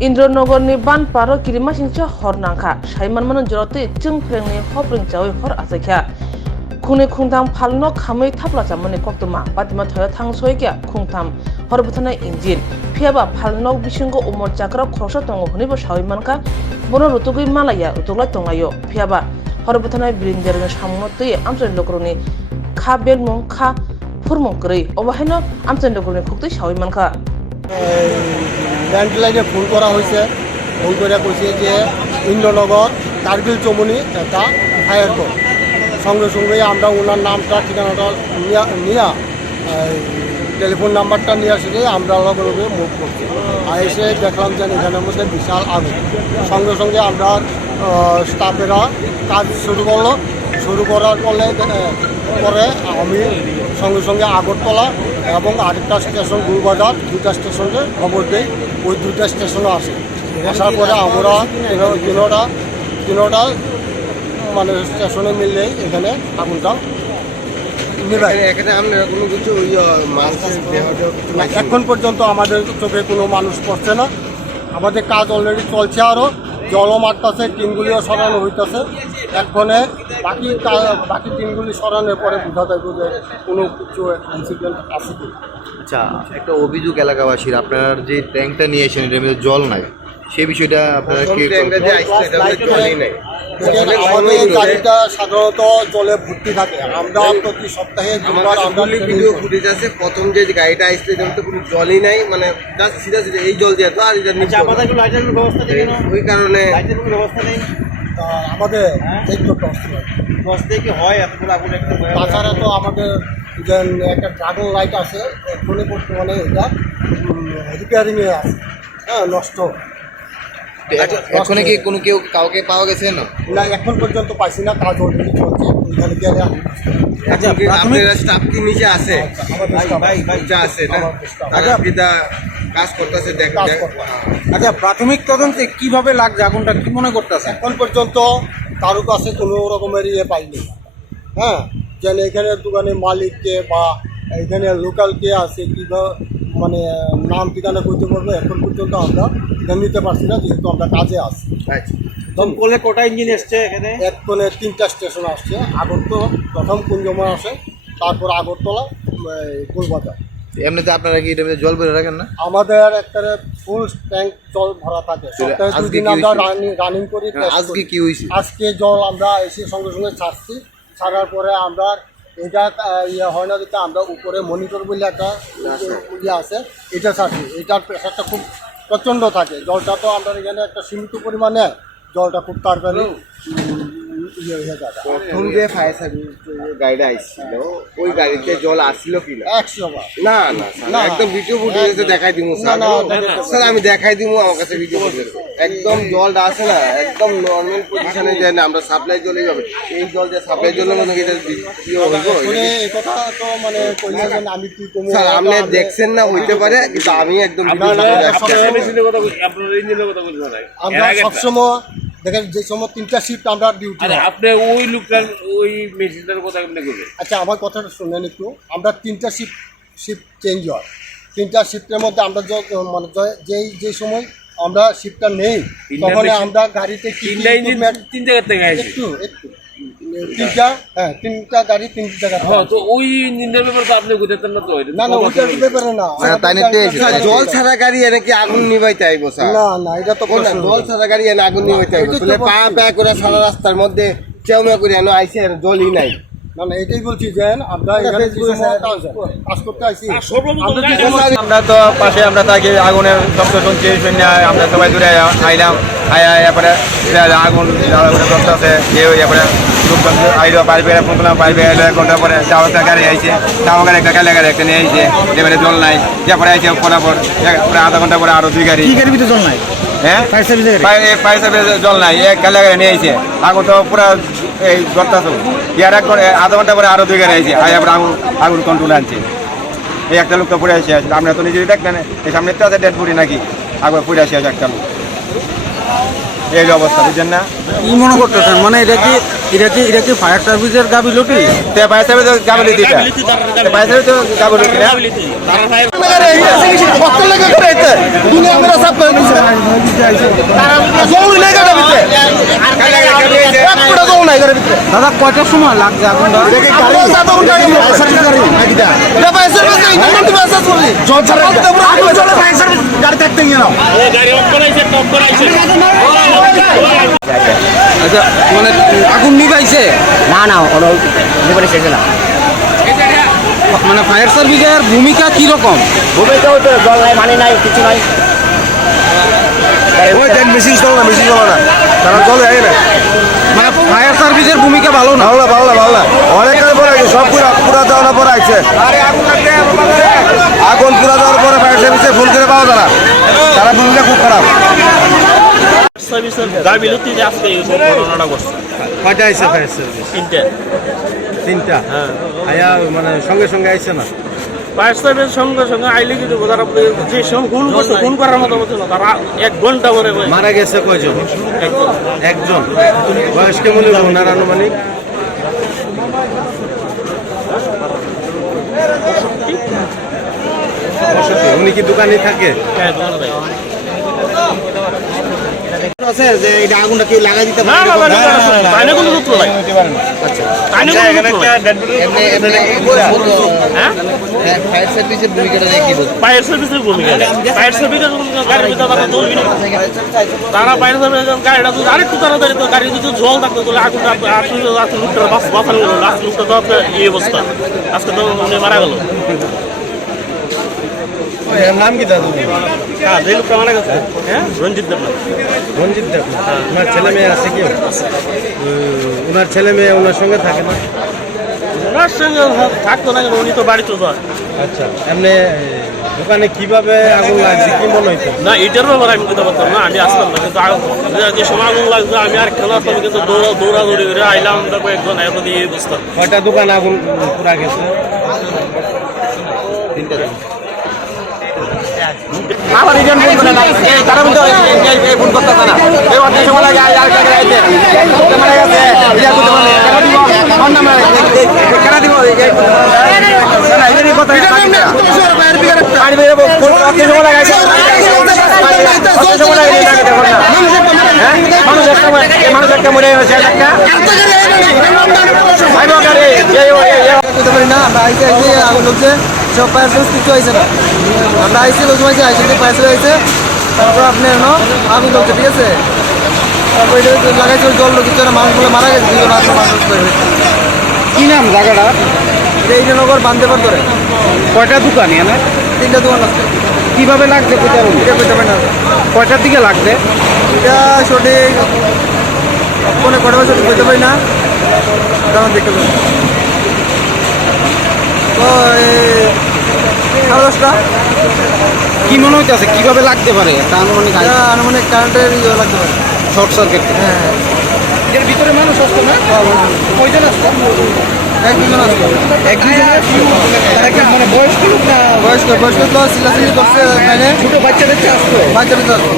Indronogorni Banparo Kirimashincha Hornanka, Shaiman Jorote, Jungprengi, Hopring Jawi Hor Asaka. Kune Kungtam Palno Kame Taplata Mani Koktuma, Batima Toyotang Soiga, Kungtam, Horbutana Injin, Piaba Palno Bishingo Umor Jakra Kroshatongo, Hunibo Shawimanka, Bono Rutugi Malaya, Utula Tongayo, Piaba, Horbutana Bringer Shamote, Amson Logroni, Ka Belmon Ka, Purmokri, Ovaheno, Amson Logroni Kukti Shawimanka. ল্যান্ডলাইনে ফোন করা হয়েছে, phone করে কইছে যে ইন্দ্রনগর কার্গিল চমুনি একটা fire কর। সঙ্গে সঙ্গে আমরা ওনার নামটা ঠিকানাটা নিয়ে টেলিফোন নাম্বারটা নিয়ে আসলে আমরা লগে লগে মুভ করছি। আর এসে দেখলাম যে এখানের মধ্যে বিশাল আগুন। সঙ্গে সঙ্গে আমরা স্টাফেরা কাজ শুরু করলো। শুরু করার পরে আমি সঙ্গে সঙ্গে আগরতলা এবং আরেকটা স্টেশন গুলবাজার দুটা স্টেশনে খবর দেই। ওই দুটা স্টেশনে আসে। আসার পরে আমরা তিনোটা মানে স্টেশনে মিললে এখানে আগুনটা নিভাই। এখানে আপনারা কোনো কিছু এখন পর্যন্ত আমাদের চোখে কোনো মানুষ পড়ছে না। আমাদের কাজ অলরেডি চলছে, আরও জলও মারতেছে, টিনগুলিও সরানো হইতেছে। এক্ষণে বাকি টিনগুলি সরানোর পরে বোঝা যাবে যে কোনো কিছু ইনসিডেন্ট আছে কি। আচ্ছা, একটা অভিযোগ এলাকাবাসীর, আপনার যে ট্যাঙ্কটা নিয়ে এসেছেন এটার মধ্যে জল নাই, সেই বিষয়টা আপনারা কি? আমাদের গাড়িটা সাধারণত জলে ভর্তি থাকে। আমরা প্রতি সপ্তাহে ভিডিও ফুটেজ আছে, প্রথম যে গাড়িটা আসলে তো কোনো জলই নাই, মানে সিধা এই জল দিয়ে তো আর ওই কারণে আমাদের তাছাড়া তো আমাদের যে একটা ড্রাগন লাইট আছে, এখনই বর্তমানে এটা রিপেয়ারিংয়ে আছে, হ্যাঁ, নষ্ট। এখনো কি কোনো কাউকে পাওয়া গেছে না? এখন পর্যন্ত পাইছি না, কাজ অলরেডি চলছে। আপনারা স্টাফ কি নিচে আছে? কাজ করতেছে। আচ্ছা, প্রাথমিক তদন্তে কিভাবে লাগছে আগুনটা, কি মনে করতেছে? এখন পর্যন্ত কারো কাছে কোনো রকমের পাইনি, হ্যাঁ, যেন এখানে দোকানের মালিককে বা এখানে লোকাল কে আছে কিংবা মানে নাম ঠিকানা করতে পারবো, এখন পর্যন্ত আমরা নিতে পারছি না, যেহেতু আমরা কাজে আসছি। দমকলে কটা ইঞ্জিন এসছে এখানে? এক্ষণে 3টা স্টেশন আসছে। আগরতলা প্রথম কুঞ্জমা আসে, তারপর আগরতলা, কলকাতা। এমনিতে আপনারা কি এটা জল ভরে রাখেন না? আমাদের একটা ফুল ট্যাঙ্ক জল ভরা থাকে। সপ্তাহে 2 দিন আমরা রানিং করি। আজকে কি হয়েছে? আজকে জল আমরা এসে সঙ্গে সঙ্গে ছাড়ছি। ছাড়ার পরে আমরা এটা হয় না দিতে আমরা উপরে মনিটর বলে একটা আছে, এটা ছাড়ছি। এটার প্রেশারটা খুব প্রচণ্ড থাকে। জলটা তো আমরা এখানে একটা সীমিত পরিমাণে, জলটা খুব তাড়াতাড়ি প্রথম যে ফায়ার সার্ভিস গাড়িটা আসছিল, ওই গাড়িতে জল আসছিল কি না? 100 বার। না, একদম ভিডিও ফুটেজ দেখাই দিব স্যার, আমি দেখাই দিব। আমার কাছে ভিডিও ফুটেজ একদম জলটা আসে না, একদম নর্মাল পজিশনে যায় না। আমরা সাপ্লাই জলেই হবে, এই জল দিয়ে সাপ্লাই জলের মতো এটা স্যার আপনি দেখছেন না, হইতে পারে, কিন্তু আমি একদম আমরা সবসময় দেখেন যে সময় 3টা শিফট আমরা ডিউটি। আপনি ওই লোকটার ওই মেশিনটার কথা কেমন করবেন? আচ্ছা, আমার কথাটা শুনেন একটু। আমরা 3টা শিফট চেঞ্জ হয়। 3টা শিফটের মধ্যে আমরা মানে যেই সময় আমরা শিফটটা নেই, তখন আমরা গাড়িতে 3 জায়গা থেকে একটু 3টা গাড়ি 3 জায়গা। তো ওই ইঞ্জিনের ব্যাপারে তো আপনি বুঝতেন না? তো না, ওইটার ব্যাপারে না। জল ছাড়া গাড়ি এনে কি আগুন নিভাইতে আইব স্যার? না, এটা তো জল ছাড়া গাড়ি এনে আগুন নিভাইতে আইব? পা করে সারা রাস্তার মধ্যে চেউমা করে এনে আইসে, জলই নাই। না, এটাই বলছি যে আমরা এখানে কাজ করতে আসি। আমরা তো পাশে আমরা থাকি, আগুনের শব্দ শুনছি, শুনে আমরা সবাই দূরে আইলাম। এরপরে আগুন করতেছে, এরপরে লোকজন আইলো, পাইপে ফোন করলাম, পাইপে এলো। 1 ঘন্টা পরে চাওয়া গাড়ি আইছে, চাওয়া গাড়ি একটা কালে গাড়ি একটা নিয়ে আইছে, এবারে জল নাই। তারপরে আইছে পরাপর প্রায় আধা ঘন্টা পরে আরো 2 গাড়ি। গাড়ির ভিতরে জল নাই? হ্যাঁ, ফায়ার সার্ভিসে জল নাই, এক কালে গাড়ি নিয়ে আইছে। আগুন তো পুরা এই করতেছে, ইয়ার আধা ঘন্টা পরে আরো 2 গাড়ি আইছে, এবার আগুন কন্ট্রোল আনছে। এই একটা লোক তো পড়ে আসে, আমরা তো নিজেই দেখবেন, এই সামনে তো আছে ডেড বডি নাকি, আগুন পড়ে আসে একটা লোক। এই অবস্থা, বুঝছেন না? কি মনে করতেছেন, মানে এটা কি ফায়ার সার্ভিসের গাফিলতি? ফায়ার সার্ভিসের গাফিলতি, ফায়ার সার্ভিস তো গাফিলতি না। দাদা কয়টার সময় লাগছে আগুনটা? আচ্ছা মানে আগুন নিভাইছে? না না ওরা নিবারে শেষে না মানে ফায়ার সার্ভিসের ভূমিকা কি রকম? ভূমিকাও তো জল নাই পানি নাই কিছু নাই মেশিন চলো না, মেশিন চলো না, তারা জলে আগে না। মানে ফায়ার সার্ভিসের ভূমিকা ভালো না? ভালো না অনেক কাজ পরে আছে, সব পুরা দেওয়ার পরে আছে। আগুন পুরা দেওয়ার পরে ফায়ার সার্ভিসে ফোন করে পাওয়া যায় না, তারা ভূমিকা খুব খারাপ। সার্ভিসের গাফিলতি যে আজকে এই ঘটনাটা ঘটছে। কয়টা আইছে ফায়ার সার্ভিস? তিনটা। হ্যাঁ আয়া মানে সঙ্গে সঙ্গে আইছে না? ফায়ার সার্ভিস সঙ্গে সঙ্গে আইলে যদি তারা যে সময় ফোন করছে ফোন করার মতো হচ্ছে না, তারা 1 ঘন্টা করে মারা গেছে কয়জন? একজন। বয়স কেমন ওনার আনুমানিক? উনি কি দোকানে থাকে? হ্যাঁ দোকানে থাকে। আছে যে এটা আগুনটা কি লাগাই দিতে না না তাইনে কোনো সূত্র নাই। আচ্ছা তাইনে কোনো সূত্র নাই। হ্যাঁ ফায়ার সার্ভিসের ভূমিকাটা কি বলবো? ফায়ার সার্ভিসের ভূমিকা ফায়ার সার্ভিসের গাড়ির ভিতরে তারা দৌড়বি না, তারা ফায়ার সার্ভিসের গাড়িটা যদি আরেকটু তাড়াতাড়ি তো গাড়ি যদি জল থাকতো তাহলে আগুনটা আসলে লুকটা বাঁচানো গেলো। লাস্ট লুকটা তো আপনার এই অবস্থা, আজকে তো উনি মারা গেল। এর নাম কি দাদু? হ্যাঁ যে লোকটা মারা গেছে, হ্যাঁ রঞ্জিত দেবনাথ। রঞ্জিত দেব। ওনার ছেলে মেয়ে আছে কি? ওনার ছেলে মেয়ে ওনার সঙ্গে থাকে না? ওনার সঙ্গে থাকতো না, কিন্তু উনি তো বাড়িতে যায়। আচ্ছা এমনি দোকানে কিভাবে আগুন লাগছে কি মনে হইতো? না এটার ব্যাপারে আমি বলতে পারতাম না, আমি আসতাম না। কিন্তু যে সময় আগুন লাগছে আমি আর খেলা আসতাম, কিন্তু দৌড়াদৌড়ি করে আইলাম, দেখো একজন এখন এই অবস্থা। কয়টা দোকান আগুন পুরা গেছে? আবার রিটার্ন ফোন করে না, তারা বলতে এই ফোন করতেছে না, এই অর্ধেক সময় লাগে আর টাকা আইতে মারা গেছে ইয়া করতে পারে কেন দিব ফোন নাম্বার কেন দিব এই করতে পারে না, এটারই কথা পানি বের হবে ফোন অর্ধেক সময় লাগাইছে অর্ধেক সময় লাগাইছে টাকা দেব না। হ্যাঁ মানুষ একটা মরে গেছে একটা আইবো গাড়ি করতে পারি না। আমরা আইসে আগুন ঢুকছে, সব ফায়ার সার্ভিস কিছু আইসে না। আমরা আইসি লোক আইসে ফায়ার সার্ভিস আইসে, তারপর আপনি আগুন ঢুকছে, ঠিক আছে। তারপর এটা লাগাইছে জল কিছু না, মানুষগুলো মারা গেছে, 2 জন মানুষ কি নাম জায়গাটা? এটা ইটানগর বান্ধেবার ধরে। কয়টা দোকান এনে? 3টা দোকান আছে। কিভাবে লাগছে কোথাও? এটা করতে পারি না। কয়টার দিকে লাগছে? এটা সঠিক ফোনে কটা সঠিক করতে পারি না, তখন দেখতে পারি। তো এই 10:30 কি মনে হইতেছে কিভাবে লাগতে পারে? একটা আনুমানিক আনুমানিক কারেন্টের লাগতে পারে, শর্ট সার্কিট। হ্যাঁ। এর ভিতরে মানুষ আসতো না? কয়জন আসতো? 1-2 জন আসতো। মানে বয়স্ক লোক না? বয়স্ক তো চিল্লাচিল্লি করছে, ছোট বাচ্চাদের আসতো।